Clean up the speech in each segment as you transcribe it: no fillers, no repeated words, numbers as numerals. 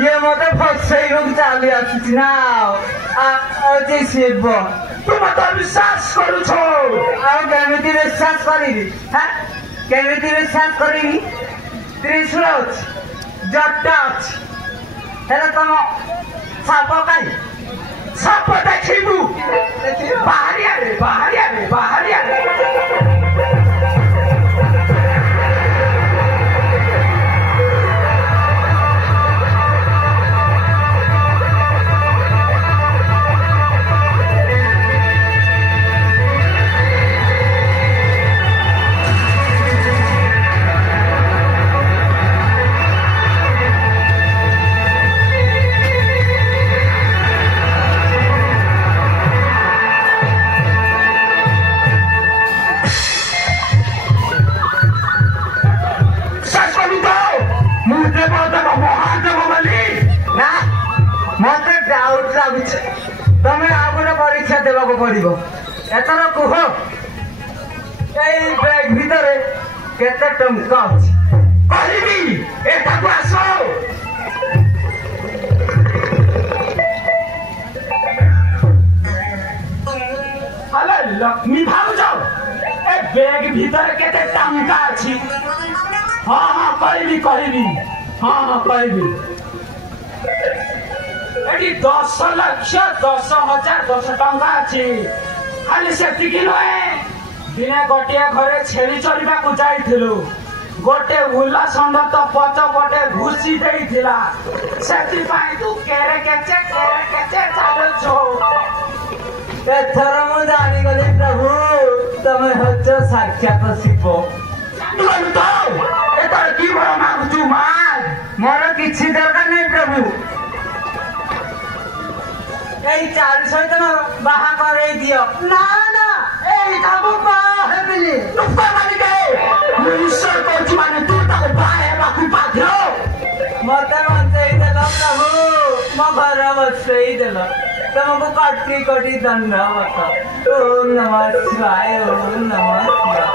ये मत फसई हो चाली आछि ना अझै सेब तुम त विश्वास करू छौ आ केमिति विश्वास करिबी हां केमिति विश्वास करिबी त्रिशूल ଜଟା ଅଛି ହେଲେ ତମ ସାପ କାଇଁ ସାପ ଦେଖିବୁ ବାହାରିଆରେ ବାହାରିଆରେ ବାହାରିଆରେ मत डाउट लगुच तमे आ गोटे परीक्षा देवाक पड़ो एथर कह बैग भितर केते टंका अछि कहबी एटाको आस हेलो लक्ष्मी भाउज ए बैग भितर केते टंका अछि हाँ हाँ कहबी कहबी एटी 10 लाख 10,000 10 टंका अच्छी खाली से नुहे दिने गोटे घरे छेली चलिबा जाइथिलु गोटे उल्ला षंड तो पच पटे घुसी देइथिला सेति पाई तू केरे केचे चालुछो एथर मु जानी गली प्रभु तमे हच्च साक्षात शिव तो एतर की बड़ मागुछु माग मोर किछि दरकार नै प्रभु এই 400 বাহা করে দিও না না এই কাবু বাহা হেবিলি নুপা মালিকে ঈশ্বর কোচি মানে তুই তো বাহে বাকু পাথ্রো মতে বঞ্চেই দেল প্রভু মো ঘর বসেই দেল তোমাকে কোটি কোটি ধন্যবাদ ওম নমঃ শিবায় ওম নমঃ শিবায়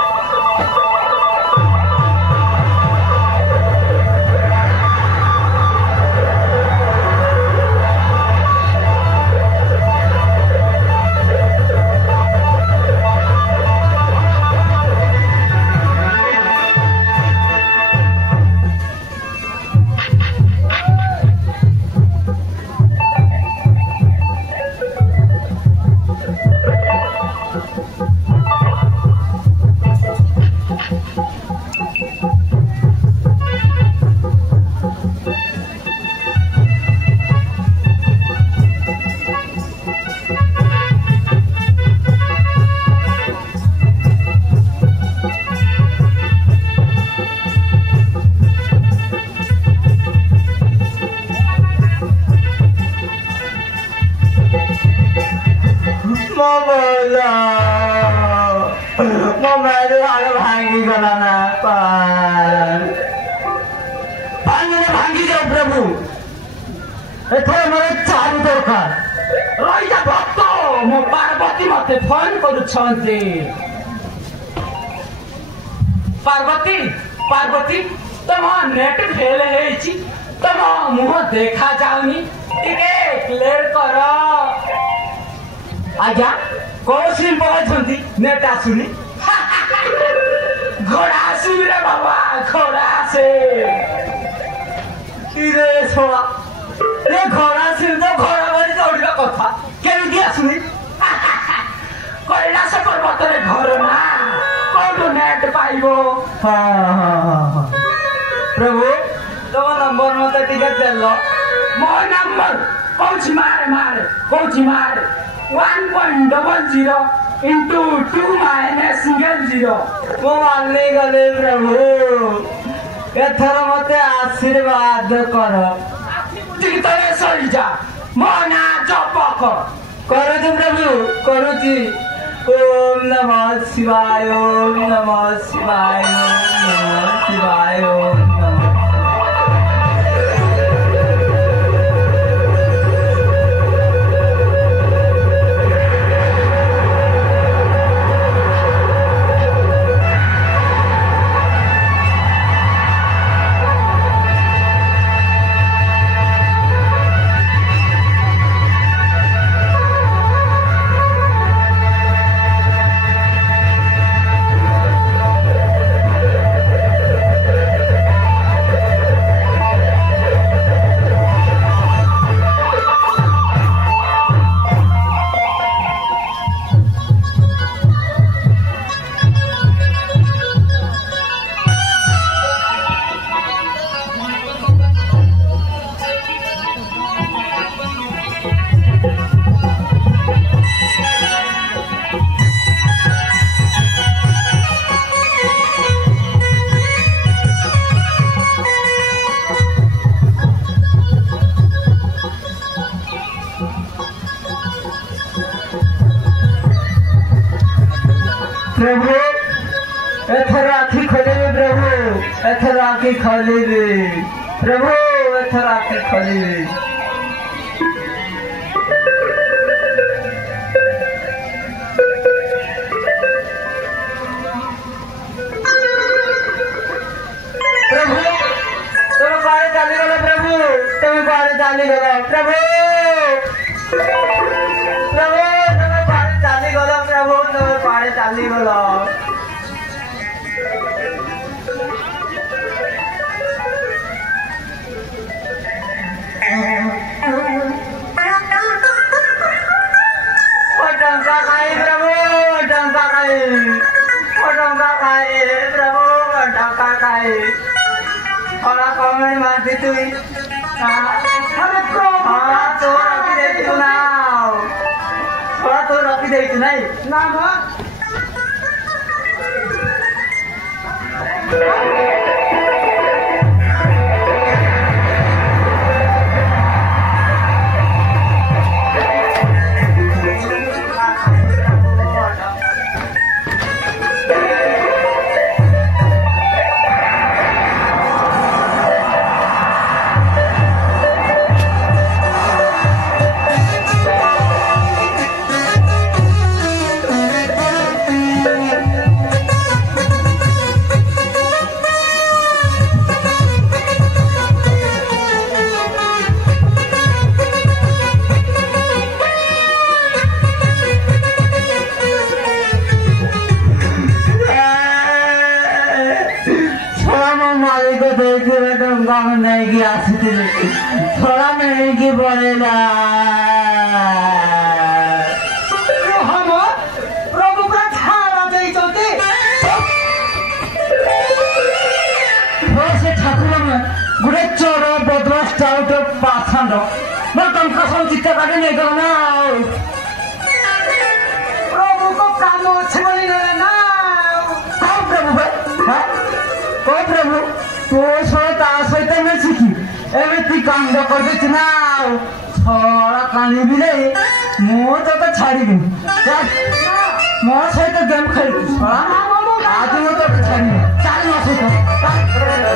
भांगी गला ना भांगी जाओ प्रभु एथर मोर चारू दरकार रही भक्त मो पार्वती मते फोन करुछन्ते पार्वती पार्वती तम नेट फेल हेछि तम मुह देखा जाउनी टिके क्लियर कर आज्ञा कोसिम पछन्ती नेट आसुनी घोड़ा आसुनी रे बाबा घोड़ा आसे इरे छोड़ा रे घोड़ा आसुनी तो घोड़ा बारी दौड़िबा कथा केमिति आसुनी कैलाश पर्वत रे घर ना कोठो नेट पाइबो हां प्रभु तम नंबर मते टिके देलो मो नंबर कोछि मारे मारे कोछि मारे 1.00 into 2 minus single 0 वो मानने गले प्रभु एथर मते आशीर्वाद कर तले सरी जा मना जपक करू प्रभु करूची ओम नमः शिवाय ओम नमः शिवाय ओम नमः शिवाय ओम नमः प्रभु एथर आखि खोलिबे प्रभु एथर आखि खोलिबे प्रभु एथर आखि खोलिबे प्रभु तुम बारे चाली गलो प्रभु तुम बारे चाली गलो प्रभु प्रभु तुम बारे चाली गलो प्रभु तुम बारे चाली गलो टंका खाई प्रभु टंका खाई टंका खाई प्रभु टंका खाई थोड़ा कमेंट मारती तू अरे प्रभु तो रखी दे तू ना थोड़ा तो रखी दे तू नहीं ना मां नहीं की आसती थोड़ा नहीं की बोलेगा हम प्रभु का छाड़ा दे चलते से ठाकुर में गुड़े चोर बदमाश टाउट पाखंड मैं तुमका सब चित्त काटे नहीं करो ना प्रभु को काम अच्छे बोली ना कौन प्रभु भाई कौन प्रभु तो सोता सोता में सीखी एवं कांड कर देती ना थोड़ा कानी भी नहीं मुँह तो छाड़ी भी मोर सहित गेम खेल आज मुझे तो छाड़ी चाल ना सोता